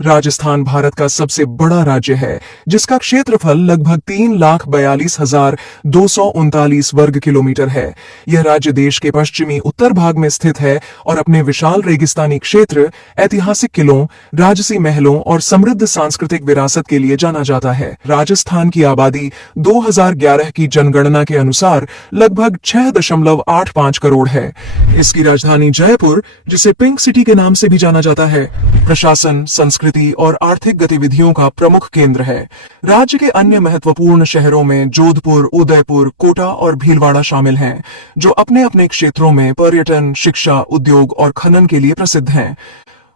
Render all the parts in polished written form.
राजस्थान भारत का सबसे बड़ा राज्य है, जिसका क्षेत्रफल लगभग 3,42,239 वर्ग किलोमीटर है। यह राज्य देश के पश्चिमी उत्तर भाग में स्थित है और अपने विशाल रेगिस्तानी क्षेत्र, ऐतिहासिक किलों, राजसी महलों और समृद्ध सांस्कृतिक विरासत के लिए जाना जाता है। राजस्थान की आबादी 2011 की जनगणना के अनुसार लगभग 6.85 करोड़ है। इसकी राजधानी जयपुर, जिसे पिंक सिटी के नाम से भी जाना जाता है, प्रशासन, संस्कृति और आर्थिक गतिविधियों का प्रमुख केंद्र है। राज्य के अन्य महत्वपूर्ण शहरों में जोधपुर, उदयपुर, कोटा और भीलवाड़ा शामिल हैं, जो अपने अपने क्षेत्रों में पर्यटन, शिक्षा, उद्योग और खनन के लिए प्रसिद्ध हैं।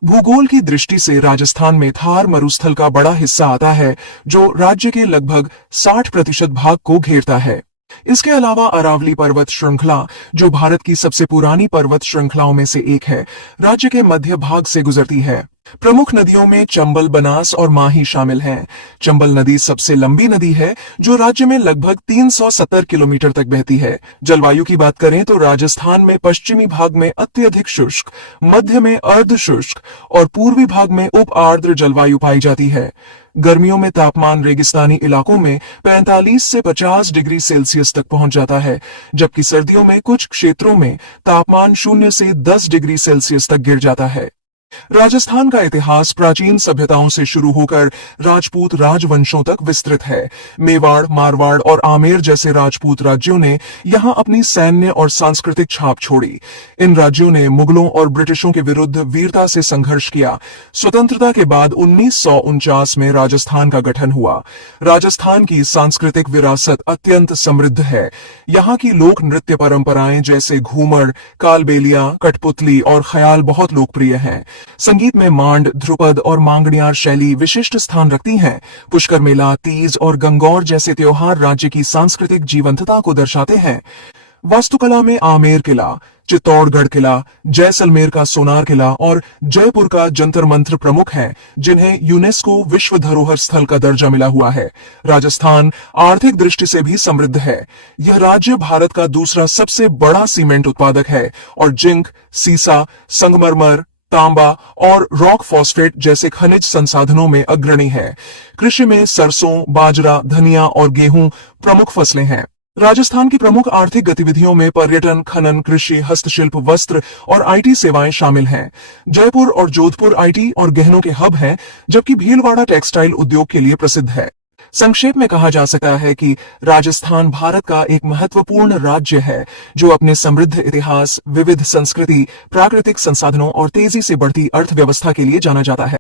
भूगोल की दृष्टि से राजस्थान में थार मरुस्थल का बड़ा हिस्सा आता है, जो राज्य के लगभग 60% भाग को घेरता है। इसके अलावा अरावली पर्वत श्रृंखला, जो भारत की सबसे पुरानी पर्वत श्रृंखलाओं में से एक है, राज्य के मध्य भाग से गुजरती है। प्रमुख नदियों में चंबल, बनास और माही शामिल हैं। चंबल नदी सबसे लंबी नदी है, जो राज्य में लगभग 370 किलोमीटर तक बहती है। जलवायु की बात करें तो राजस्थान में पश्चिमी भाग में अत्यधिक शुष्क, मध्य में अर्ध शुष्क और पूर्वी भाग में उप आर्द्र जलवायु पाई जाती है। गर्मियों में तापमान रेगिस्तानी इलाकों में 45 से 50 डिग्री सेल्सियस तक पहुंच जाता है, जबकि सर्दियों में कुछ क्षेत्रों में तापमान 0 से 10 डिग्री सेल्सियस तक गिर जाता है। राजस्थान का इतिहास प्राचीन सभ्यताओं से शुरू होकर राजपूत राजवंशों तक विस्तृत है। मेवाड़, मारवाड़ और आमेर जैसे राजपूत राज्यों ने यहां अपनी सैन्य और सांस्कृतिक छाप छोड़ी। इन राज्यों ने मुगलों और ब्रिटिशों के विरुद्ध वीरता से संघर्ष किया। स्वतंत्रता के बाद 1949 में राजस्थान का गठन हुआ। राजस्थान की सांस्कृतिक विरासत अत्यंत समृद्ध है। यहाँ की लोक नृत्य परंपराएं जैसे घूमर, कालबेलिया, कठपुतली और ख्याल बहुत लोकप्रिय हैं। संगीत में मांड, ध्रुपद और मांगणियार शैली विशिष्ट स्थान रखती हैं। पुष्कर मेला, तीज और गंगौर जैसे त्योहार राज्य की सांस्कृतिक जीवंतता को दर्शाते हैं। वास्तुकला में आमेर किला, चित्तौड़गढ़ किला, जैसलमेर का सोनार किला और जयपुर का जंतर मंत्र प्रमुख हैं, जिन्हें यूनेस्को विश्व धरोहर स्थल का दर्जा मिला हुआ है। राजस्थान आर्थिक दृष्टि से भी समृद्ध है। यह राज्य भारत का दूसरा सबसे बड़ा सीमेंट उत्पादक है और जिंक, सीसा, संगमरमर, तांबा और रॉक फॉस्फेट जैसे खनिज संसाधनों में अग्रणी है। कृषि में सरसों, बाजरा, धनिया और गेहूं प्रमुख फसलें हैं। राजस्थान की प्रमुख आर्थिक गतिविधियों में पर्यटन, खनन, कृषि, हस्तशिल्प, वस्त्र और आईटी सेवाएं शामिल हैं। जयपुर और जोधपुर आईटी और गहनों के हब हैं, जबकि भीलवाड़ा टेक्सटाइल उद्योग के लिए प्रसिद्ध है। संक्षेप में कहा जा सकता है कि राजस्थान भारत का एक महत्वपूर्ण राज्य है, जो अपने समृद्ध इतिहास, विविध संस्कृति, प्राकृतिक संसाधनों और तेजी से बढ़ती अर्थव्यवस्था के लिए जाना जाता है।